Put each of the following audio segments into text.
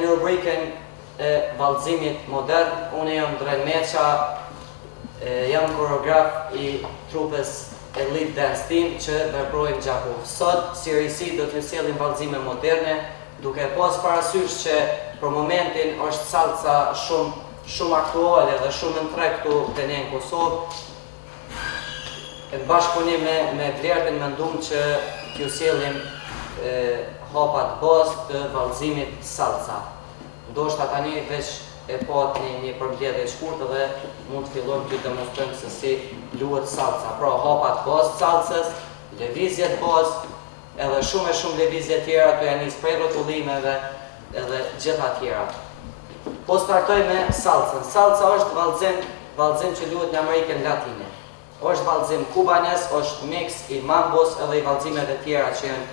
në rubrikën e vallëzimit modern. Unë jam Dren Meqa, jam koreograf i trupës Elite Dance Team që veprojmë gjaku. Sot, CRC do t'ju sjellim vallëzime moderne, duke pas parasysh që për momentin është salsa shumë aktuale dhe shumë në treg këtu te ne në Kosovë. Në bashkëpunim me Vlertin mendum që t'ju sjellim hapat bazë të vallëzimit salsa. Ndoshta tani veç e pat një përmbledhje e shkurtër dhe mund të fillojmë të demonstrojmë se si luhet salsa. Pra hapat bazë salsës, lëvizjet bazë, edhe shumë lëvizje tjera, të janë prej rrotullimeve edhe gjitha tjera. Po startoj me salsën. Salsa është vallëzim që luhet në Amerikën Latine. Është vallëzim kubanes, është mix i mambos edhe i vallëzimeve tjera që janë.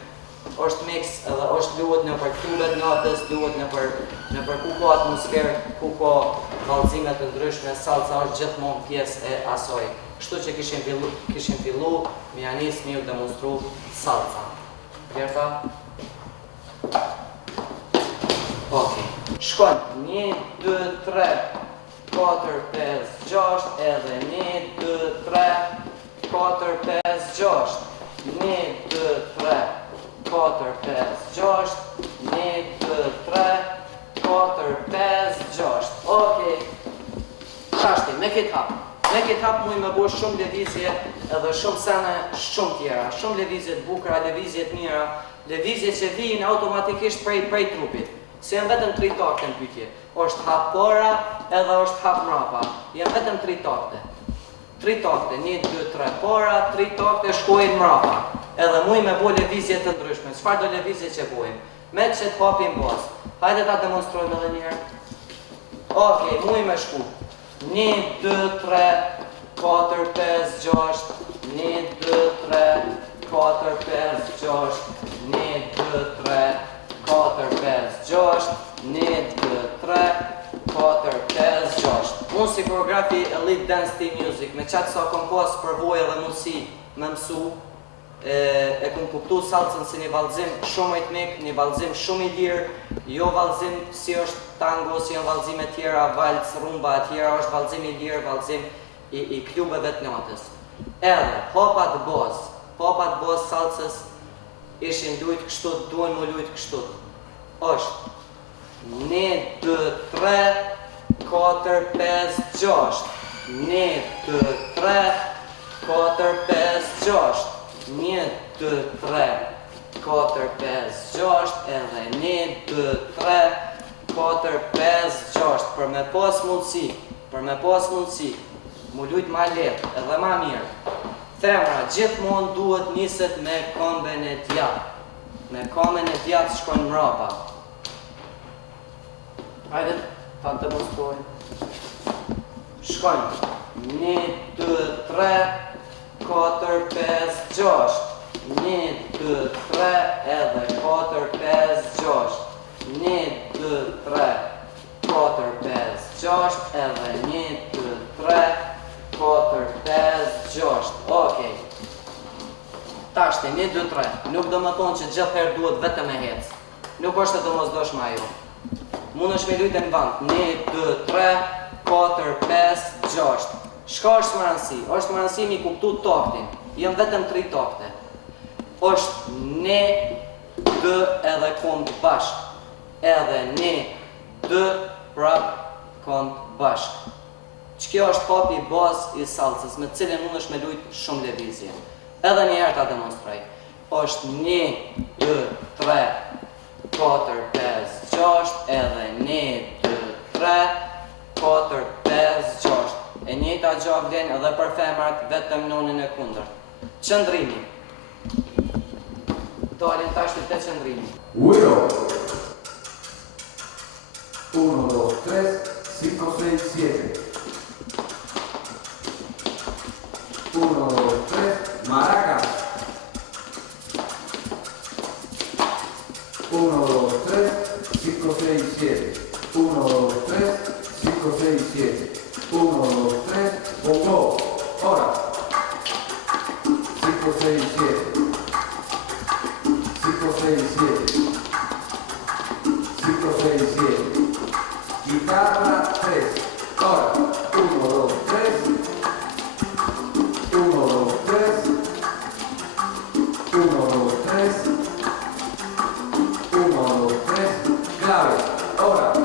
Është mix edhe është luhet në për klubet natës, luhet në për ku ka atmosferë, ku ka vallëzime të ndryshme. Salsa është gjithmonë pjesë e asaj. Kështu që kishim fillu me janis me ju demonstru salsa. Vlerta? Ok. Shkon 1, 2, 3, 4, 5, 6, edhe 1, 2, 3, 4, 5, 6, 1, 2, 3, 4, 5, 6, 1, 2, 3, 4, 5, 6. Ok. Tashti, me këtë hap. Me këtë hap muj me bo shumë lëvizje edhe shumë sene shumë tjera. Shumë lëvizje të bukra, lëvizje të mira, lëvizje që vijnë automatikisht prej trupit. Se janë vetëm 3 takte në pyetje. Është hap para edhe është hap mrapa. Janë vetëm 3 takte. 3 takte, 1, 2, 3 para, 3 takte shkojnë mrapa. Edhe muj me bo lëvizje të ndryshme. Çfarë do lëvizje që bojmë? Me që të hapim bazë. Hajde ta demonstrojmë edhe një herë. Ok, muj me shku. 1, 2, 3, 4, 5, 6, 1, 2, 3, 4, 5, 6, 1, 2, 3, 4, 5, 6, 1, 2, 3, 4, 5, 6. Unë si koreografi Elite Dance Team Music, me qatë sa kom pas përvojë dhe mundësi me mësu, e kom kuptu salsën si një vallëzim shumë ritmik, një vallëzim shumë i lirë, jo vallëzim si është tango, si janë vallëzime tjera, valc, rumba e tjera, është vallëzim i lirë, vallëzim i klubeve të natës. Edhe, hapat bazë salsës ishin lujt kështu, duhen mu lujt kështu. Është 1, 2, 3, 4, 5, 6. 1, 2, 3, 4, 5, 6. 1, 2, 3, 4, 5, 6. Edhe 1, 2, 3, 4, 5, 6. Për me pas mundësi, mu lujt ma lehtë edhe ma mirë. Femra gjithmonë duhet niset me këmbën e djathtë. Me këmbën e djathtë shkojnë mrapa. Hajde, ta demonstrojmë. Shkojnë. 1, 2, 3, 4, 5, 6. 1, 2, 3, edhe 4, 5, 6. 1, 2, 3, 4, 5, 6, edhe 1, 2, 3, 4, 5, 6. Okej. Tashti, 1, 2, 3. Nuk do më thonë që gjithherë duhet vetëm e hecë. Nuk është e domosdoshme ajo. Mund është me lujtë në vend. 1, 2, 3, 4, 5, 6. Shka është më rëndësi? Është më rëndësi mi kuptu taktin. Jënë vetëm 3 takte. është 1, 2 edhe kënd bashk. Edhe 1, 2 prap kënd bashk. Që kjo është hapi bazë i salsës, me cilën mund është me lujtë shumë lëvizje. Edhe një herë ta demonstroj. Është 1, 2, 3, 4, 5, 6, edhe 1, 2, 3, 4, 5, 6. E njëjta gjë vlen edhe për femrat, vetëm nonin e kundërt. Qëndrimi. Dalin tash të qëndrimi. 1, 2, 3, 5, 6, 7. 1, 2, 3, maracas. 1, 2, 3, 5, 6, 7. 1, 2, 3, 5, 6, 7. 1, 2, 3, bongo. Ora. 5, 6, 7. 5, 6, 7. 5, 5, 6, 7. Chitarra 3. Ahora, 1, 2, 3. 1, 2, 3. 1, 2, 3. 1, 2, 3. Clave. Ahora.